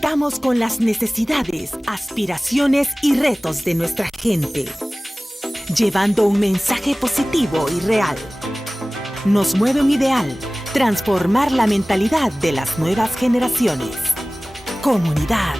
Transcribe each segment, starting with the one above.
Conectamos con las necesidades, aspiraciones y retos de nuestra gente, llevando un mensaje positivo y real. Nos mueve un ideal, transformar la mentalidad de las nuevas generaciones. Comunidad.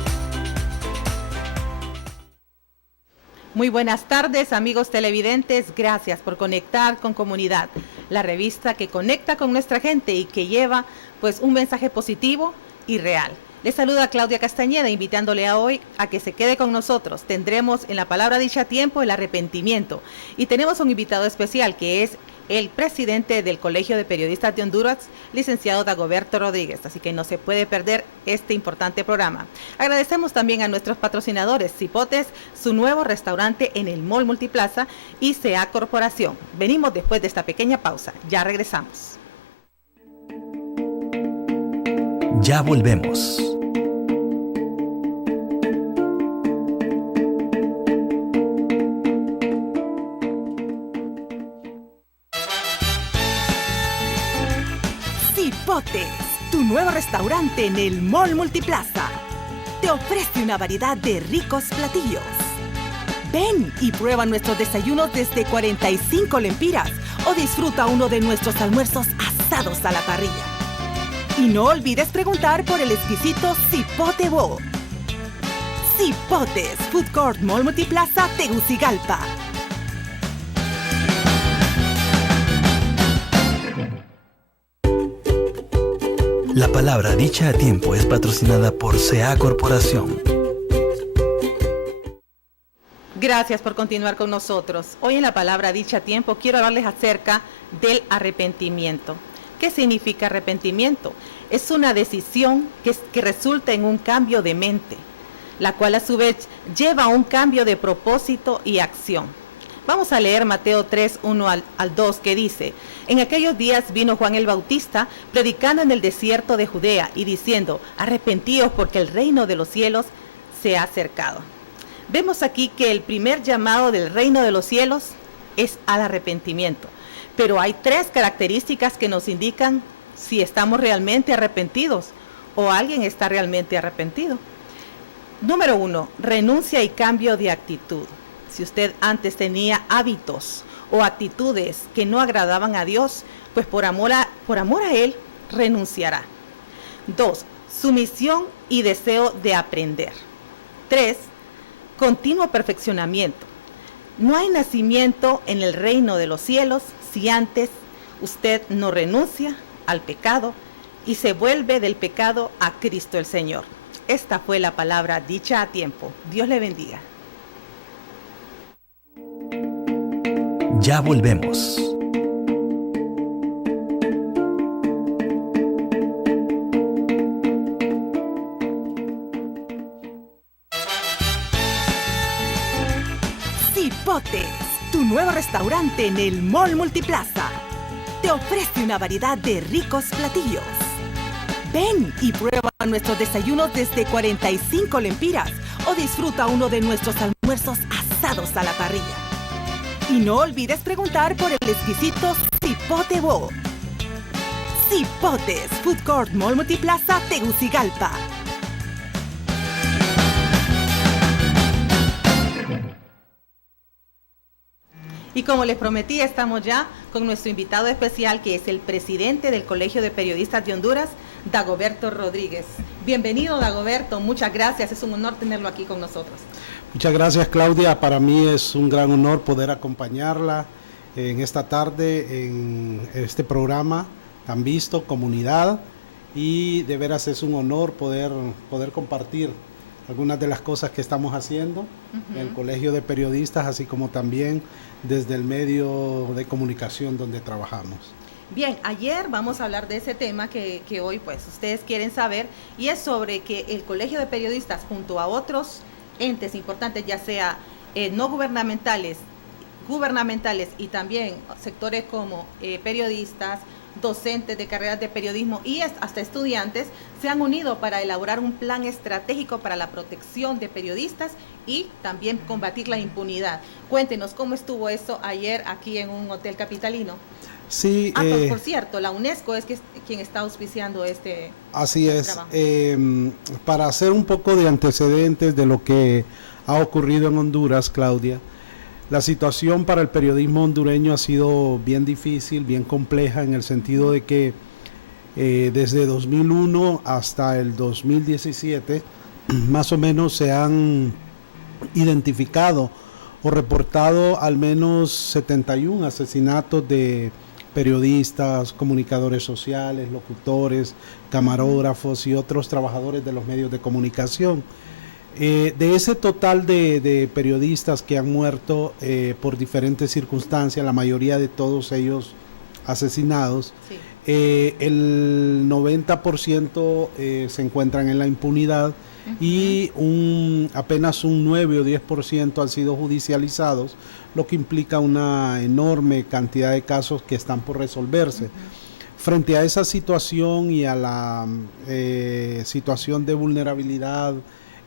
Muy buenas tardes, amigos televidentes. Gracias por conectar con Comunidad, la revista que conecta con nuestra gente y que lleva pues un mensaje positivo y real. Les saluda Claudia Castañeda, invitándole hoy a que se quede con nosotros. Tendremos en la palabra dicha a tiempo el arrepentimiento. Y tenemos un invitado especial que es el presidente del Colegio de Periodistas de Honduras, licenciado Dagoberto Rodríguez. Así que no se puede perder este importante programa. Agradecemos también a nuestros patrocinadores, Cipotes, su nuevo restaurante en el Mall Multiplaza y CA Corporación. Venimos después de esta pequeña pausa. Ya regresamos. Ya volvemos. Cipotes, tu nuevo restaurante en el Mall Multiplaza, te ofrece una variedad de ricos platillos. Ven y prueba nuestros desayunos desde 45 lempiras o disfruta uno de nuestros almuerzos asados a la parrilla. Y no olvides preguntar por el exquisito Cipote Bo. Cipotes, Food Court Mall Multiplaza, Tegucigalpa. La palabra dicha a tiempo es patrocinada por CA Corporación. Gracias por continuar con nosotros. Hoy en la palabra dicha a tiempo quiero hablarles acerca del arrepentimiento. ¿Qué significa arrepentimiento? Es una decisión que resulta en un cambio de mente, la cual a su vez lleva a un cambio de propósito y acción. Vamos a leer Mateo 3, 1 al 2, que dice: En aquellos días vino Juan el Bautista, predicando en el desierto de Judea y diciendo: arrepentíos porque el reino de los cielos se ha acercado. Vemos aquí que el primer llamado del reino de los cielos es al arrepentimiento. Pero hay tres características que nos indican si estamos realmente arrepentidos o alguien está realmente arrepentido. Número 1, renuncia y cambio de actitud. Si usted antes tenía hábitos o actitudes que no agradaban a Dios, pues por amor a Él renunciará. 2, sumisión y deseo de aprender. 3, continuo perfeccionamiento. No hay nacimiento en el reino de los cielos si antes usted no renuncia al pecado y se vuelve del pecado a Cristo el Señor. Esta fue la palabra dicha a tiempo. Dios le bendiga. Ya volvemos. Cipotes, tu nuevo restaurante en el Mall Multiplaza, te ofrece una variedad de ricos platillos. Ven y prueba nuestros desayunos desde 45 lempiras o disfruta uno de nuestros almuerzos asados a la parrilla. Y no olvides preguntar por el exquisito Cipote Bo. Cipotes, Food Court Mall Multiplaza, Tegucigalpa. Y como les prometí, estamos ya con nuestro invitado especial, que es el presidente del Colegio de Periodistas de Honduras, Dagoberto Rodríguez. Bienvenido, Dagoberto, muchas gracias, es un honor tenerlo aquí con nosotros. Muchas gracias, Claudia, para mí es un gran honor poder acompañarla en esta tarde en este programa tan visto, Comunidad, y de veras es un honor poder compartir algunas de las cosas que estamos haciendo en el Colegio de Periodistas, así como también desde el medio de comunicación donde trabajamos. Bien, ayer vamos a hablar de ese tema que hoy pues ustedes quieren saber, y es sobre que el Colegio de Periodistas junto a otros entes importantes, ya sea no gubernamentales y también sectores como periodistas, docentes de carreras de periodismo y hasta estudiantes se han unido para elaborar un plan estratégico para la protección de periodistas y también combatir la impunidad. Cuéntenos cómo estuvo eso ayer aquí en un hotel capitalino. Sí, por cierto, la UNESCO es quien está auspiciando este así es. trabajo. Para hacer un poco de antecedentes de lo que ha ocurrido en Honduras, Claudia, la situación para el periodismo hondureño ha sido bien difícil, bien compleja, en el sentido de que desde 2001 hasta el 2017, más o menos se han identificado o reportado al menos 71 asesinatos de periodistas, comunicadores sociales, locutores, camarógrafos y otros trabajadores de los medios de comunicación. De ese total de periodistas que han muerto por diferentes circunstancias, la mayoría de todos ellos asesinados, sí, el 90% se encuentran en la impunidad y apenas un 9 o 10% han sido judicializados, lo que implica una enorme cantidad de casos que están por resolverse. Frente a esa situación y a la situación de vulnerabilidad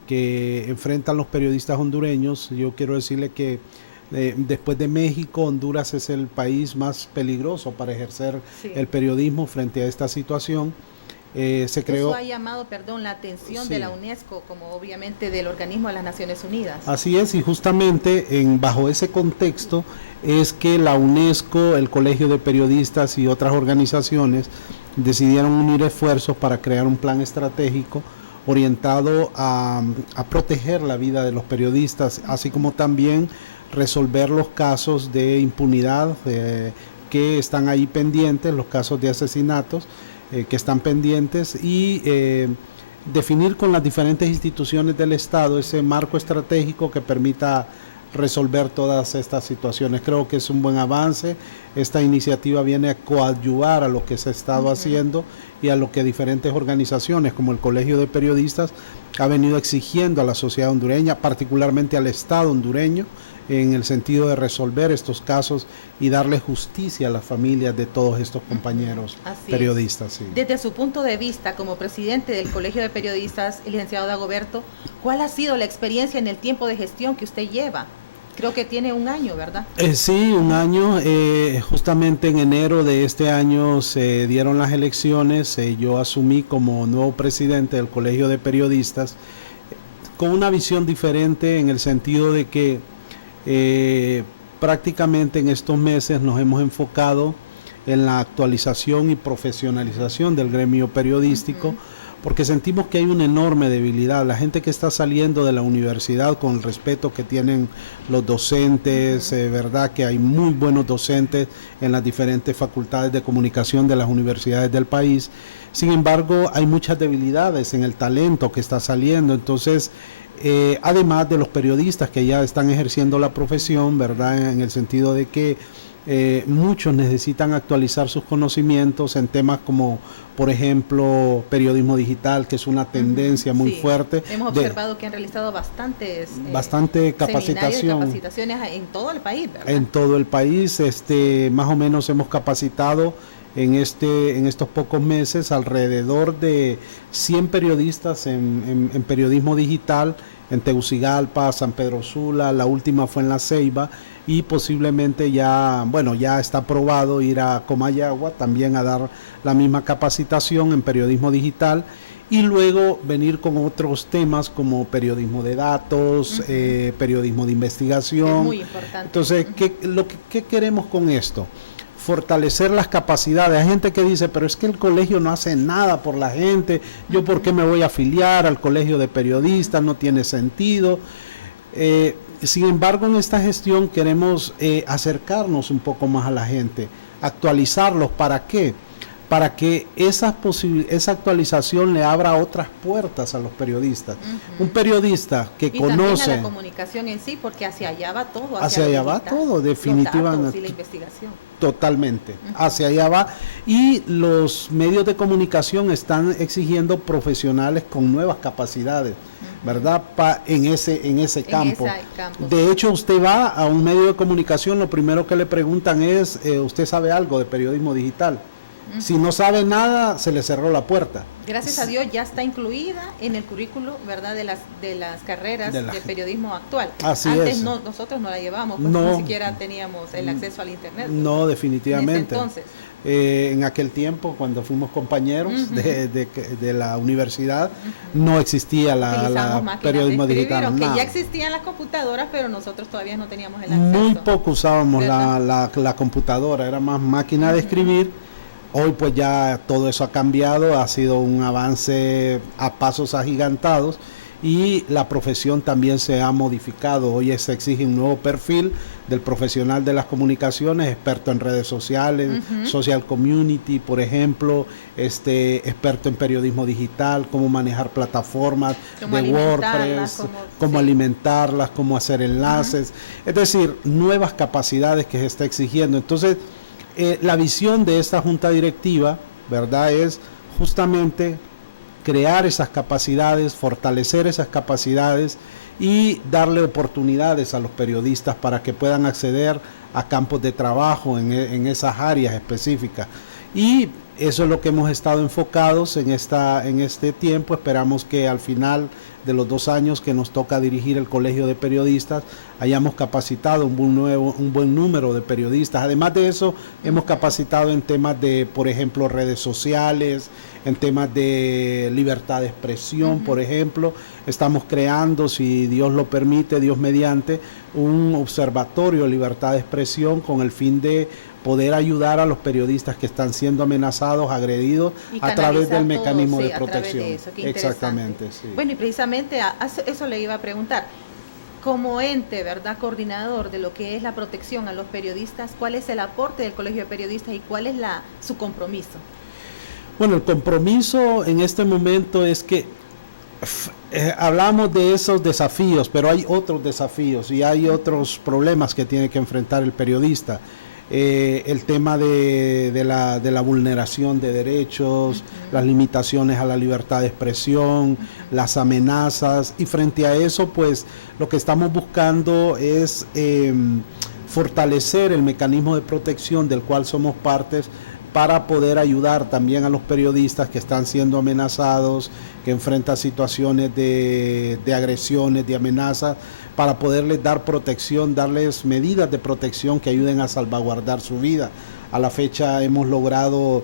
que enfrentan los periodistas hondureños, yo quiero decirle que después de México, Honduras es el país más peligroso para ejercer el periodismo frente a esta situación. Se creó. Eso ha llamado, la atención de la UNESCO, como obviamente del organismo de las Naciones Unidas. Así es, y justamente bajo ese contexto es que la UNESCO, el Colegio de Periodistas y otras organizaciones decidieron unir esfuerzos para crear un plan estratégico orientado a proteger la vida de los periodistas, así como también resolver los casos de impunidad que están ahí pendientes, los casos de asesinatos que están pendientes, y definir con las diferentes instituciones del Estado ese marco estratégico que permita resolver todas estas situaciones. Creo que es un buen avance. Esta iniciativa viene a coadyuvar a lo que se ha estado haciendo y a lo que diferentes organizaciones como el Colegio de Periodistas ha venido exigiendo a la sociedad hondureña, particularmente al Estado hondureño, en el sentido de resolver estos casos y darle justicia a las familias de todos estos compañeros periodistas. Sí. Desde su punto de vista como presidente del Colegio de Periodistas, el licenciado Dagoberto, ¿cuál ha sido la experiencia en el tiempo de gestión que usted lleva? Creo que tiene un año, ¿verdad? Sí, un año. Justamente en enero de este año se dieron las elecciones. Yo asumí como nuevo presidente del Colegio de Periodistas con una visión diferente, en el sentido de que prácticamente en estos meses nos hemos enfocado en la actualización y profesionalización del gremio periodístico, porque sentimos que hay una enorme debilidad. La gente que está saliendo de la universidad, con el respeto que tienen los docentes, verdad que hay muy buenos docentes en las diferentes facultades de comunicación de las universidades del país. Sin embargo, hay muchas debilidades en el talento que está saliendo. Entonces, además de los periodistas que ya están ejerciendo la profesión, verdad, en el sentido de que muchos necesitan actualizar sus conocimientos en temas como, por ejemplo, periodismo digital, que es una tendencia muy fuerte. Hemos observado que han realizado bastante capacitación, capacitaciones en todo el país, ¿verdad? En todo el país, más o menos hemos capacitado en estos pocos meses alrededor de 100 periodistas en periodismo digital, en Tegucigalpa, San Pedro Sula, la última fue en La Ceiba, y posiblemente ya está aprobado ir a Comayagua también a dar la misma capacitación en periodismo digital, y luego venir con otros temas como periodismo de datos, periodismo de investigación. Es muy importante. Entonces, ¿qué queremos con esto? Fortalecer las capacidades. Hay gente que dice, pero es que el colegio no hace nada por la gente, yo por qué me voy a afiliar al colegio de periodistas, no tiene sentido. Sin embargo, en esta gestión queremos acercarnos un poco más a la gente, actualizarlos. ¿Para qué? Para que esa actualización le abra otras puertas a los periodistas. Un periodista que conoce... Y también a la comunicación en sí, porque hacia allá va todo. Hacia allá va todo, definitivamente. Los datos y la investigación. Totalmente, hacia allá va. Y los medios de comunicación están exigiendo profesionales con nuevas capacidades, ¿verdad? En ese campo. De hecho, usted va a un medio de comunicación, lo primero que le preguntan es, ¿usted sabe algo de periodismo digital? Si no sabe nada, se le cerró la puerta. Gracias a Dios ya está incluida en el currículo, ¿verdad?, de las carreras de periodismo actual. Así Antes es. Nosotros no la llevábamos, porque no, ni siquiera teníamos el acceso al internet. No, definitivamente. Entonces, en aquel tiempo, cuando fuimos compañeros de la universidad, no existía la periodismo digital. Aunque ya existían las computadoras, pero nosotros todavía no teníamos el acceso. Muy poco usábamos la computadora, era más máquina de escribir. Hoy pues ya todo eso ha cambiado, ha sido un avance a pasos agigantados y la profesión también se ha modificado. Hoy se exige un nuevo perfil del profesional de las comunicaciones, experto en redes sociales, social community, por ejemplo, experto en periodismo digital, cómo manejar plataformas de WordPress, cómo alimentarlas, cómo hacer enlaces, es decir, nuevas capacidades que se está exigiendo. Entonces, la visión de esta junta directiva, ¿verdad?, es justamente crear esas capacidades, fortalecer esas capacidades y darle oportunidades a los periodistas para que puedan acceder a campos de trabajo en esas áreas específicas. Y eso es lo que hemos estado enfocados en este tiempo. Esperamos que al final de los 2 años que nos toca dirigir el Colegio de Periodistas hayamos capacitado un buen número de periodistas. Además de eso, hemos capacitado en temas de, por ejemplo, redes sociales, en temas de libertad de expresión, por ejemplo. Estamos creando, si Dios lo permite, Dios mediante, un observatorio de libertad de expresión con el fin de poder ayudar a los periodistas que están siendo amenazados, agredidos a través del mecanismo de protección. Exactamente, sí. Bueno, y precisamente eso le iba a preguntar. Como ente, ¿verdad?, coordinador de lo que es la protección a los periodistas, ¿cuál es el aporte del Colegio de Periodistas y cuál es su compromiso? Bueno, el compromiso en este momento es que hablamos de esos desafíos, pero hay otros desafíos y hay otros problemas que tiene que enfrentar el periodista. El tema de la vulneración de derechos, las limitaciones a la libertad de expresión, las amenazas, y frente a eso, pues lo que estamos buscando es fortalecer el mecanismo de protección del cual somos partes, para poder ayudar también a los periodistas que están siendo amenazados, que enfrentan situaciones de agresiones, de amenazas, para poderles dar protección, darles medidas de protección que ayuden a salvaguardar su vida. A la fecha hemos logrado,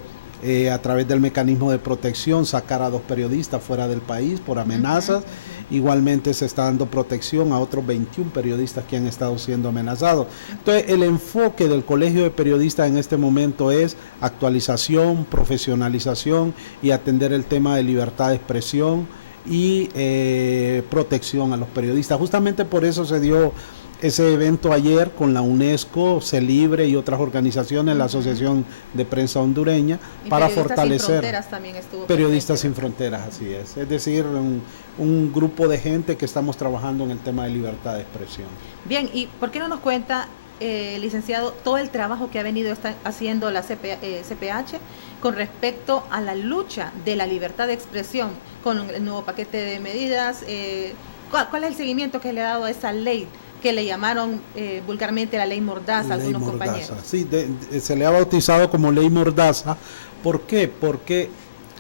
a través del mecanismo de protección, sacar a 2 periodistas fuera del país por amenazas. Igualmente se está dando protección a otros 21 periodistas que han estado siendo amenazados. Entonces, el enfoque del Colegio de Periodistas en este momento es actualización, profesionalización y atender el tema de libertad de expresión y protección a los periodistas. Justamente por eso se dio ese evento ayer con la UNESCO, CELIBRE y otras organizaciones, la Asociación de Prensa Hondureña, para fortalecer Periodistas Sin Fronteras, así es. Es decir, un grupo de gente que estamos trabajando en el tema de libertad de expresión. Bien, ¿y por qué no nos cuenta, licenciado, todo el trabajo que ha venido haciendo la CPH con respecto a la lucha de la libertad de expresión con el nuevo paquete de medidas? ¿Cuál es el seguimiento que le ha dado a esa ley que le llamaron vulgarmente la ley Mordaza a algunos compañeros? Sí, se le ha bautizado como ley Mordaza. ¿Por qué? Porque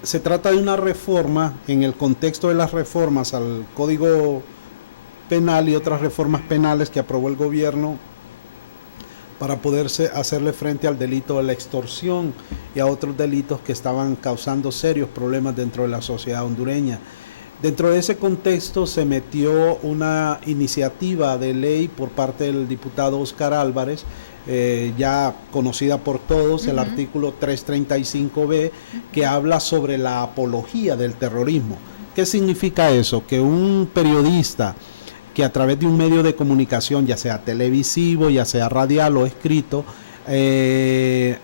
se trata de una reforma en el contexto de las reformas al Código Penal y otras reformas penales que aprobó el gobierno para poderse hacerle frente al delito de la extorsión y a otros delitos que estaban causando serios problemas dentro de la sociedad hondureña. Dentro de ese contexto se metió una iniciativa de ley por parte del diputado Oscar Álvarez, ya conocida por todos, el artículo 335B, que habla sobre la apología del terrorismo. ¿Qué significa eso? Que un periodista que a través de un medio de comunicación, ya sea televisivo, ya sea radial o escrito,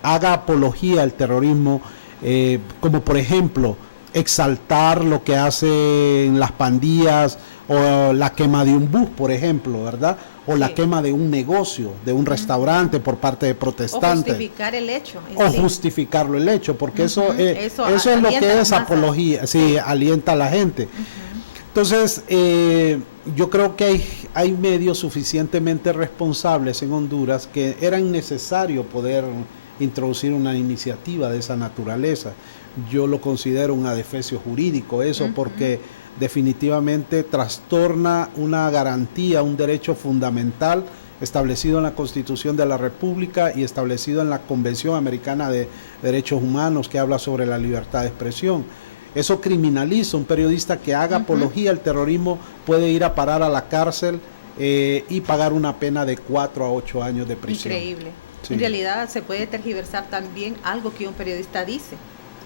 haga apología al terrorismo, como por ejemplo exaltar lo que hacen las pandillas o la quema de un bus, por ejemplo, ¿verdad? O la quema de un negocio, de un restaurante por parte de protestantes. O justificar el hecho. O justificarlo el hecho, porque eso es lo que es apología, sí, alienta a la gente. Entonces, yo creo que hay medios suficientemente responsables en Honduras que era innecesario poder introducir una iniciativa de esa naturaleza. Yo lo considero un adefesio jurídico eso, porque definitivamente trastorna una garantía, un derecho fundamental establecido en la Constitución de la República y establecido en la Convención Americana de Derechos Humanos, que habla sobre la libertad de expresión. Eso criminaliza. Un periodista que haga apología al terrorismo puede ir a parar a la cárcel y pagar una pena de 4 a 8 años de prisión. Increíble. Sí. En realidad se puede tergiversar también algo que un periodista dice,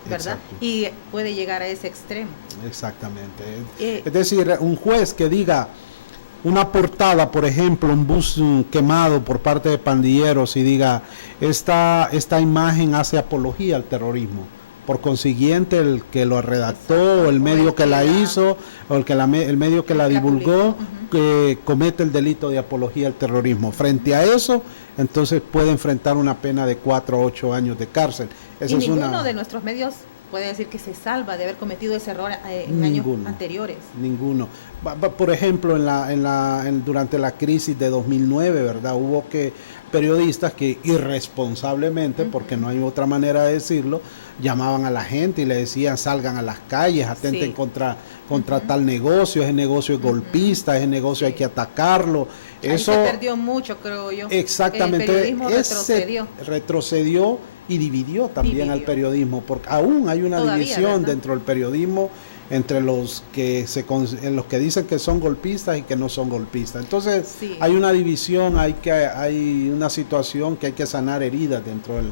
¿verdad? Exacto. Y puede llegar a ese extremo. Exactamente. Es decir, un juez que diga una portada, por ejemplo, un bus quemado por parte de pandilleros y diga, esta imagen hace apología al terrorismo. Por consiguiente, el que lo redactó, o el medio que la hizo, o el medio que la divulgó, que comete el delito de apología al terrorismo. Frente a eso, entonces puede enfrentar una pena de 4 a 8 años de cárcel. Esa y ninguno de nuestros medios puede decir que se salva de haber cometido ese error en años anteriores. Ninguno. Por ejemplo, durante la crisis de 2009, ¿verdad? Hubo periodistas que irresponsablemente, porque no hay otra manera de decirlo, llamaban a la gente y le decían salgan a las calles, atenten contra tal negocio, ese negocio es golpista, ese negocio hay que atacarlo. Eso se perdió mucho, creo yo. Exactamente. El periodismo retrocedió y dividió también al periodismo, porque aún hay una división dentro del periodismo entre los que dicen que son golpistas y que no son golpistas. Entonces hay una división, hay una situación que hay que sanar heridas dentro del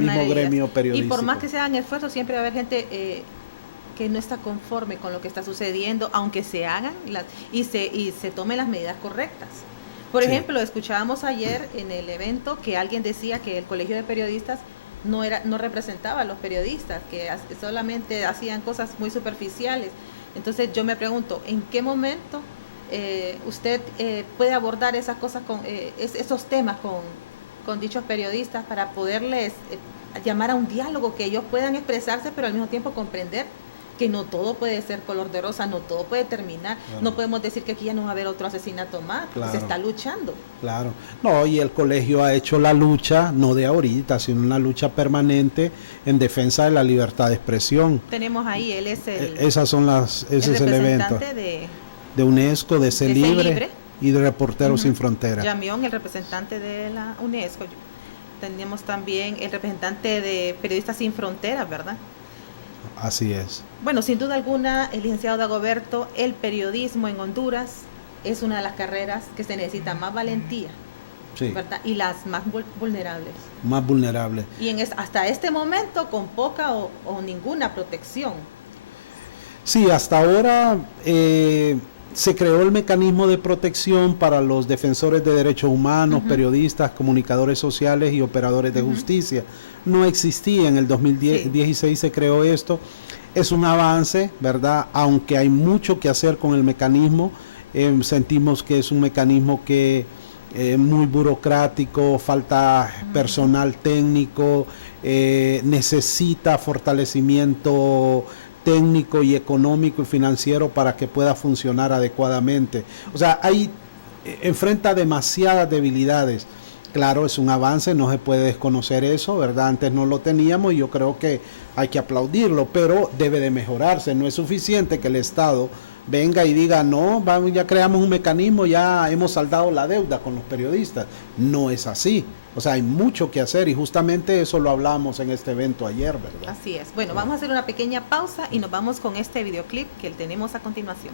mismo gremio periodístico. Y por más que se hagan esfuerzos, siempre va a haber gente que no está conforme con lo que está sucediendo, aunque se hagan y se tomen las medidas correctas. Por ejemplo, escuchábamos ayer en el evento que alguien decía que el Colegio de Periodistas no representaba a los periodistas, que solamente hacían cosas muy superficiales. Entonces yo me pregunto, ¿en qué momento usted puede abordar esas cosas, esos temas con dichos periodistas para poderles llamar a un diálogo, que ellos puedan expresarse, pero al mismo tiempo comprender que no todo puede ser color de rosa, no todo puede terminar, no podemos decir que aquí ya no va a haber otro asesinato más, porque se está luchando. Claro, no, y el colegio ha hecho la lucha, no de ahorita, sino una lucha permanente en defensa de la libertad de expresión. Tenemos ahí, él es el ese es el evento de UNESCO, de C Libre y de Reporteros Sin Fronteras. Yamión, el representante de la UNESCO. Tenemos también el representante de Periodistas Sin Fronteras, ¿verdad? Así es. Bueno, sin duda alguna, el licenciado Dagoberto, el periodismo en Honduras es una de las carreras que se necesita más valentía, ¿verdad? Y las más vulnerables. Más vulnerables. Y hasta este momento con poca o ninguna protección. Sí, hasta ahora se creó el mecanismo de protección para los defensores de derechos humanos, periodistas, comunicadores sociales y operadores de justicia. No existía, en el 2016 se creó esto. Es un avance, ¿verdad? Aunque hay mucho que hacer con el mecanismo, sentimos que es un mecanismo que es muy burocrático, falta personal técnico, necesita fortalecimiento técnico y económico y financiero para que pueda funcionar adecuadamente. O sea, enfrenta demasiadas debilidades. Claro, es un avance, no se puede desconocer eso, ¿verdad? Antes no lo teníamos y yo creo que hay que aplaudirlo, pero debe de mejorarse. No es suficiente que el Estado venga y diga, no, ya creamos un mecanismo, ya hemos saldado la deuda con los periodistas. No es así. O sea, hay mucho que hacer y justamente eso lo hablamos en este evento ayer, ¿verdad? Así es. Bueno, vamos a hacer una pequeña pausa y nos vamos con este videoclip que tenemos a continuación.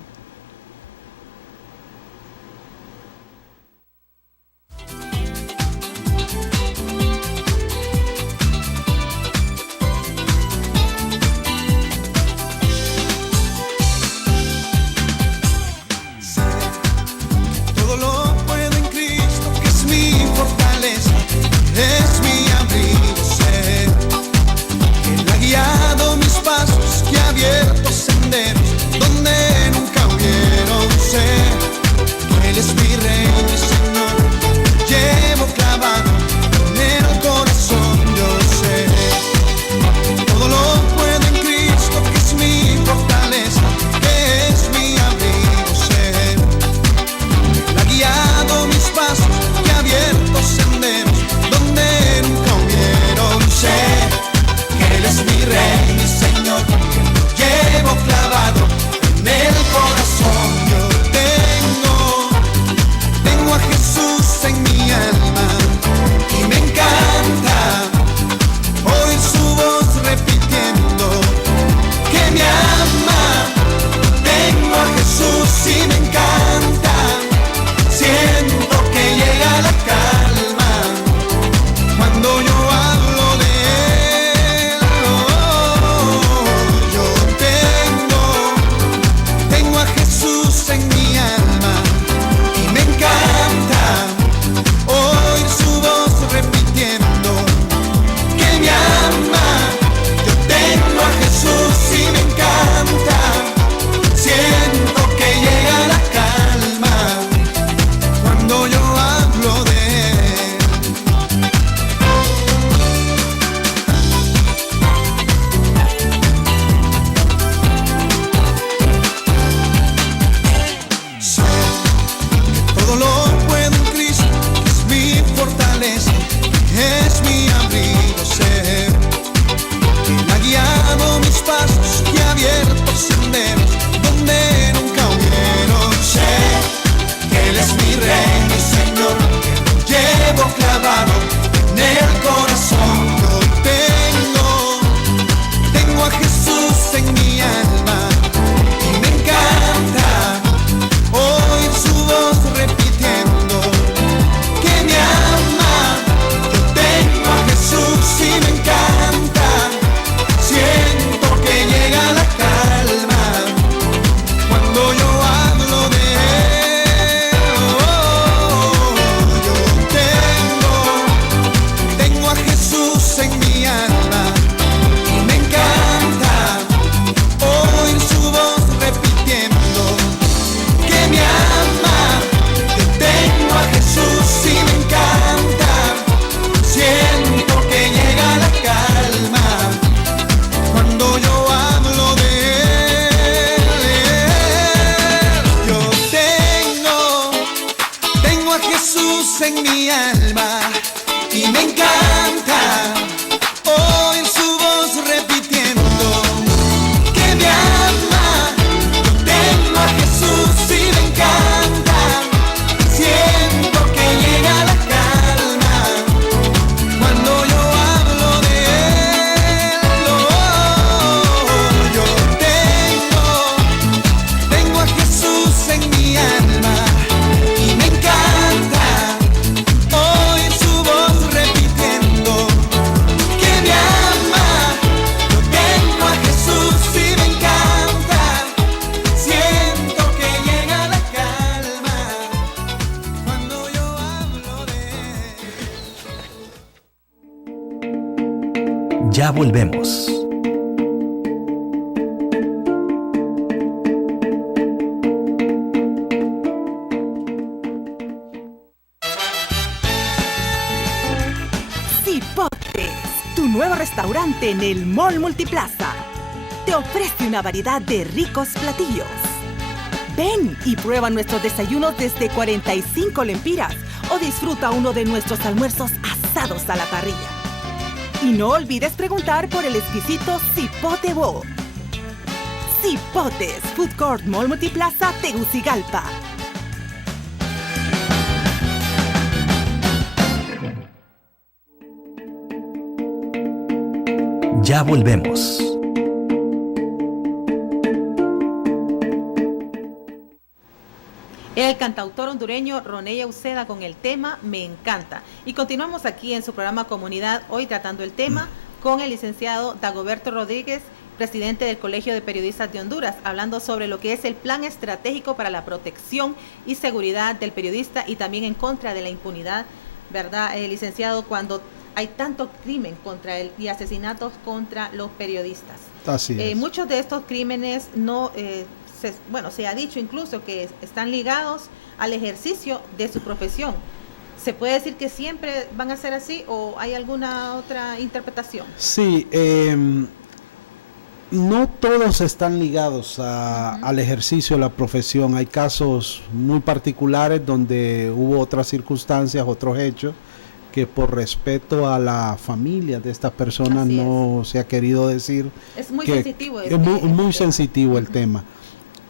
Es mi abrigo, sé que Él ha guiado mis pasos y ha abierto senderos donde nunca hubiera. Ya volvemos. Cipotes, tu nuevo restaurante en el Mall Multiplaza, te ofrece una variedad de ricos platillos. Ven y prueba nuestros desayunos desde 45 lempiras o disfruta uno de nuestros almuerzos asados a la parrilla. Y no olvides preguntar por el exquisito Cipote Bowl. Cipotes, Food Court Mall Multiplaza, Tegucigalpa. Ya volvemos. El cantautor hondureño Roney Uceda con el tema Me Encanta. Y continuamos aquí en su programa Comunidad, hoy tratando el tema con el licenciado Dagoberto Rodríguez, presidente del Colegio de Periodistas de Honduras, hablando sobre lo que es el plan estratégico para la protección y seguridad del periodista y también en contra de la impunidad, ¿verdad, licenciado? Cuando hay tanto crimen contra él y asesinatos contra los periodistas. Así es. Muchos de estos crímenes no... se ha dicho incluso que están ligados al ejercicio de su profesión. ¿Se puede decir que siempre van a ser así o hay alguna otra interpretación? Sí, no todos están ligados al ejercicio de la profesión. Hay casos muy particulares donde hubo otras circunstancias, otros hechos, que por respeto a la familia de estas personas no se ha querido decir. Es muy sensitivo. Es muy sensitivo el tema.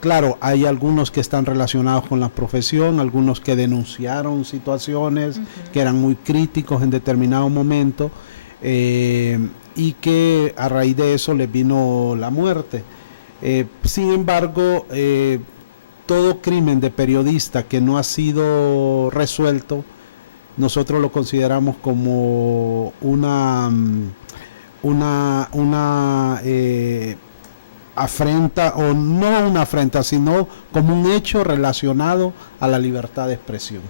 Claro, hay algunos que están relacionados con la profesión, algunos que denunciaron situaciones que eran muy críticos en determinado momento y que a raíz de eso les vino la muerte. Sin embargo, todo crimen de periodista que no ha sido resuelto, nosotros lo consideramos como una afrenta, o no una afrenta, sino como un hecho relacionado a la libertad de expresión.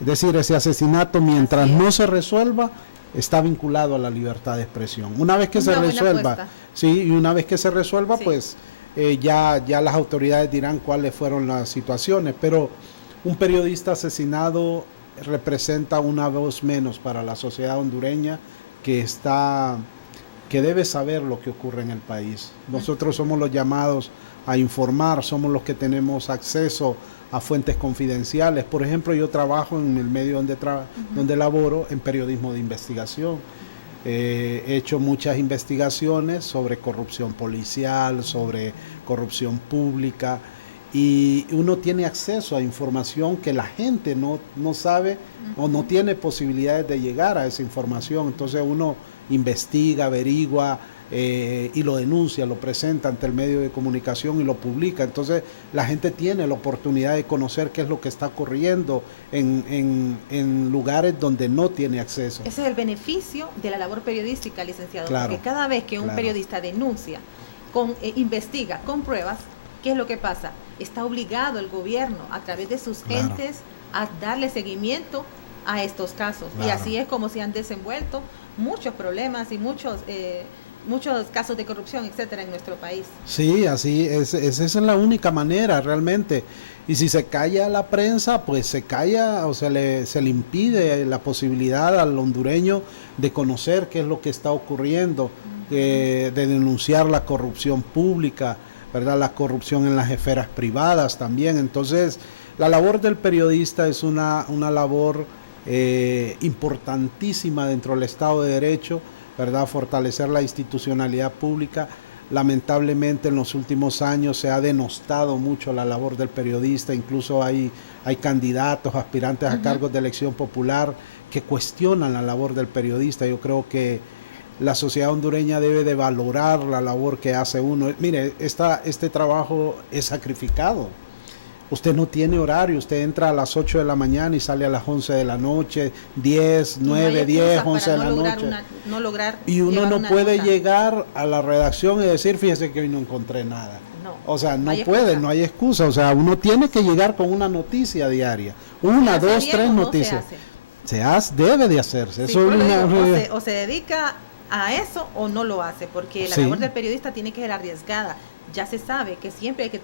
Es decir, ese asesinato, mientras no se resuelva, está vinculado a la libertad de expresión. Una vez que se resuelva, sí, y una vez que se resuelva, pues ya las autoridades dirán cuáles fueron las situaciones, pero un periodista asesinado representa una voz menos para la sociedad hondureña que debe saber lo que ocurre en el país. Nosotros somos los llamados a informar, somos los que tenemos acceso a fuentes confidenciales. Por ejemplo, yo trabajo en el medio donde laboro en periodismo de investigación. He hecho muchas investigaciones sobre corrupción policial, sobre corrupción pública, y uno tiene acceso a información que la gente no sabe o no tiene posibilidades de llegar a esa información. Entonces uno investiga, averigua y lo denuncia, lo presenta ante el medio de comunicación y lo publica. Entonces la gente tiene la oportunidad de conocer qué es lo que está ocurriendo en lugares donde no tiene acceso. Ese es el beneficio de la labor periodística, licenciado, claro, porque cada vez que un periodista denuncia, investiga con pruebas, ¿qué es lo que pasa? Está obligado el gobierno a través de sus entes a darle seguimiento a estos casos. Y así es como se han desenvuelto muchos problemas y muchos casos de corrupción, etcétera, en nuestro país. Sí, así es, esa es la única manera realmente. Y si se calla la prensa, pues se calla, o se le impide la posibilidad al hondureño de conocer qué es lo que está ocurriendo, de denunciar la corrupción pública, ¿verdad? La corrupción en las esferas privadas también. Entonces, la labor del periodista es una labor importantísima dentro del Estado de Derecho, ¿verdad? Fortalecer la institucionalidad pública. Lamentablemente en los últimos años se ha denostado mucho la labor del periodista, incluso hay candidatos, aspirantes a cargos de elección popular que cuestionan la labor del periodista. Yo creo que la sociedad hondureña debe de valorar la labor que hace uno. Mire, este trabajo es sacrificado. Usted no tiene horario, usted entra a las 8 de la mañana y sale a las 11 de la noche, 10, 9, 10, 11 de la noche. Y uno no puede llegar a la redacción y decir, fíjese que hoy no encontré nada. O sea, no puede, no hay excusa. O sea, uno tiene que llegar con una noticia diaria. Una, dos, tres noticias. Debe de hacerse. Sí, o se dedica a eso o no lo hace, porque la Sí. labor del periodista tiene que ser arriesgada. Ya se sabe que siempre hay que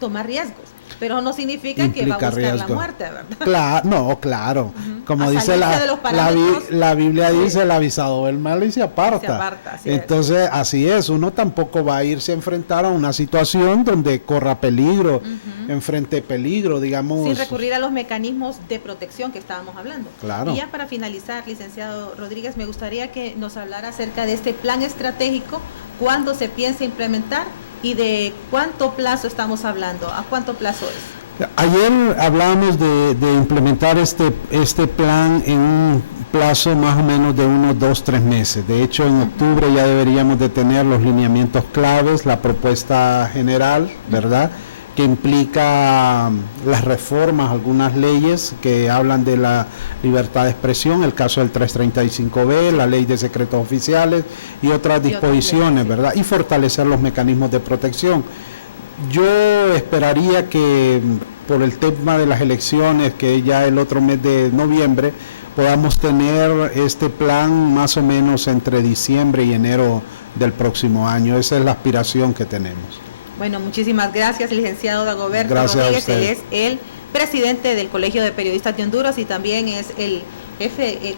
tomar riesgos, pero no significa que va a Implica buscar la riesgo. muerte, ¿verdad? Claro, no, claro. Como A dice salirse de los parámetros. la Biblia dice, el avisado del mal y se aparta. Se aparta, así es. Entonces, así es, uno tampoco va a irse a enfrentar a una situación donde corra peligro, enfrente peligro, digamos. Sin recurrir a los mecanismos de protección que estábamos hablando. Claro. Y ya para finalizar, licenciado Rodríguez, me gustaría que nos hablara acerca de este plan estratégico, cuándo se piensa implementar y de cuánto plazo estamos hablando, a cuánto plazo es. Ayer hablábamos de implementar este plan en un plazo más o menos de unos 2-3 meses. De hecho, en octubre ya deberíamos de tener los lineamientos claves, la propuesta general, ¿verdad?, que implica las reformas, algunas leyes que hablan de la libertad de expresión, el caso del 335B, la ley de secretos oficiales y otras disposiciones, ¿verdad?, y fortalecer los mecanismos de protección. Yo esperaría que por el tema de las elecciones, que ya el otro mes de noviembre, podamos tener este plan más o menos entre diciembre y enero del próximo año. Esa es la aspiración que tenemos. Bueno, muchísimas gracias, licenciado Dagoberto Gracias a Rodríguez. usted. Él es el presidente del Colegio de Periodistas de Honduras y también es el jefe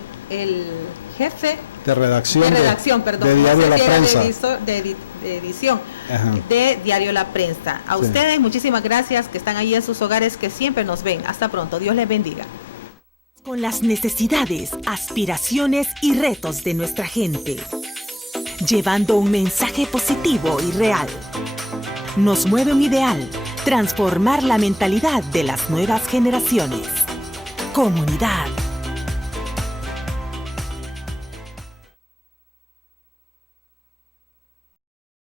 De redacción, perdón, de Diario La Prensa. de edición Ajá. de Diario La Prensa. A Sí. ustedes, muchísimas gracias que están ahí en sus hogares, que siempre nos ven. Hasta pronto, Dios les bendiga. Con las necesidades, aspiraciones y retos de nuestra gente. Llevando un mensaje positivo y real. Nos mueve un ideal, transformar la mentalidad de las nuevas generaciones. Comunidad.